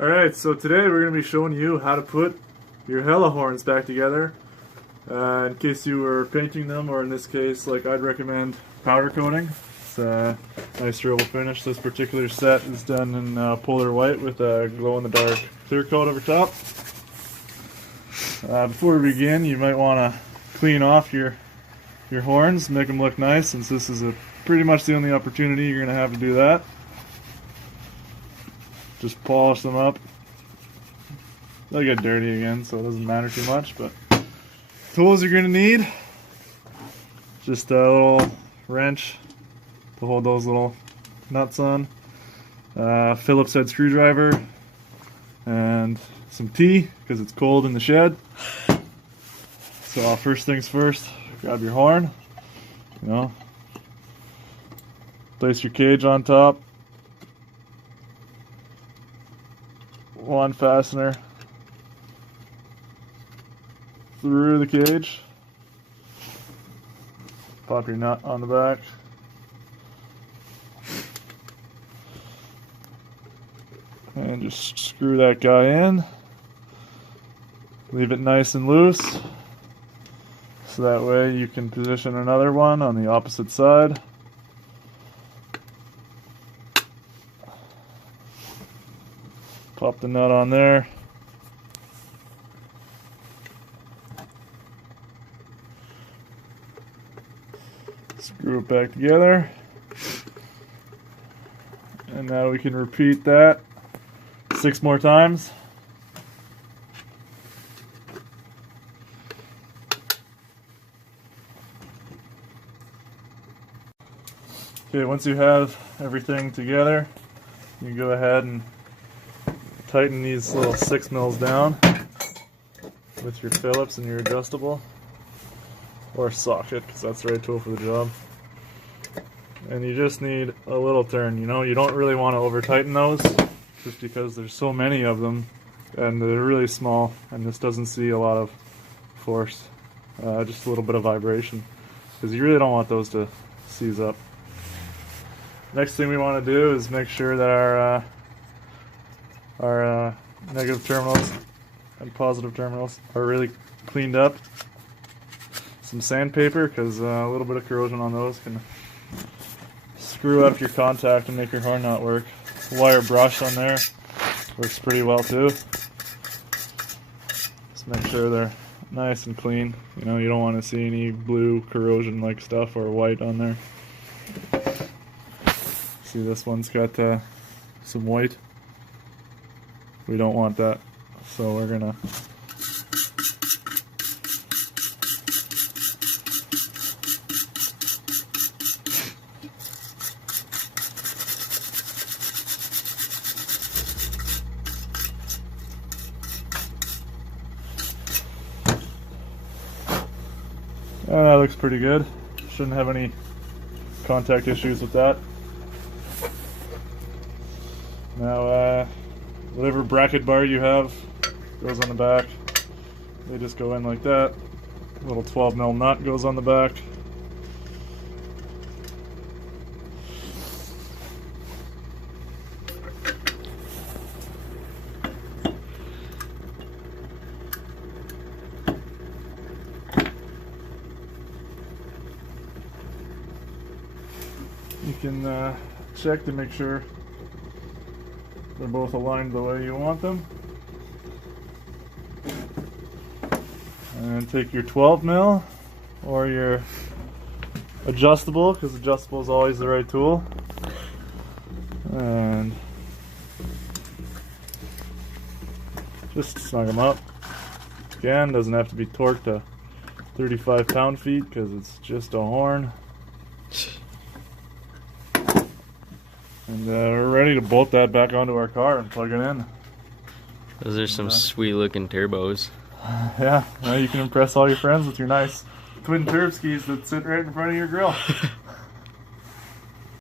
Alright, so today we're going to be showing you how to put your hella horns back together. In case you were painting them, or in this case, like I'd recommend powder coating. It's a nice durable finish. This particular set is done in polar white with a glow-in-the-dark clear coat over top. Before we begin, you might want to clean off your horns, make them look nice, since this is pretty much the only opportunity you're going to have to do that. Just polish them up. They'll get dirty again, so it doesn't matter too much, but tools you're going to need, just a little wrench to hold those little nuts on, Phillips head screwdriver, and some tea, because it's cold in the shed. So first things first, grab your horn, place your cage on top, one fastener through the cage, pop your nut on the back, and just screw that guy in. Leave it nice and loose, so that way you can position another one on the opposite side. Pop the nut on there. Screw it back together. And now we can repeat that 6 more times. Okay, once you have everything together, you can go ahead and tighten these little 6 mils down with your Phillips and your adjustable, or socket, because that's the right tool for the job. And you just need a little turn. You don't really want to over tighten those, just because there's so many of them and they're really small, and this doesn't see a lot of force, just a little bit of vibration, because you really don't want those to seize up. Next thing we want to do is make sure that our negative terminals and positive terminals are really cleaned up. Some sandpaper, because a little bit of corrosion on those can screw up your contact and make your horn not work. Wire brush on there works pretty well too. Just make sure they're nice and clean. You don't want to see any blue corrosion like stuff or white on there. See, this one's got some white. We don't want that, so we're gonna that looks pretty good. Shouldn't have any contact issues with that. Now, whatever bracket bar you have goes on the back. They just go in like that. A little 12 mil nut goes on the back. You can check to make sure they're both aligned the way you want them. And take your 12 mil or your adjustable, because adjustable is always the right tool. And just snug them up. Again, doesn't have to be torqued to 35 pound-feet, because it's just a horn. And we're ready to bolt that back onto our car and plug it in. Those are some sweet looking turbos. Yeah, now you can impress all your friends with your nice twin turb skis that sit right in front of your grill.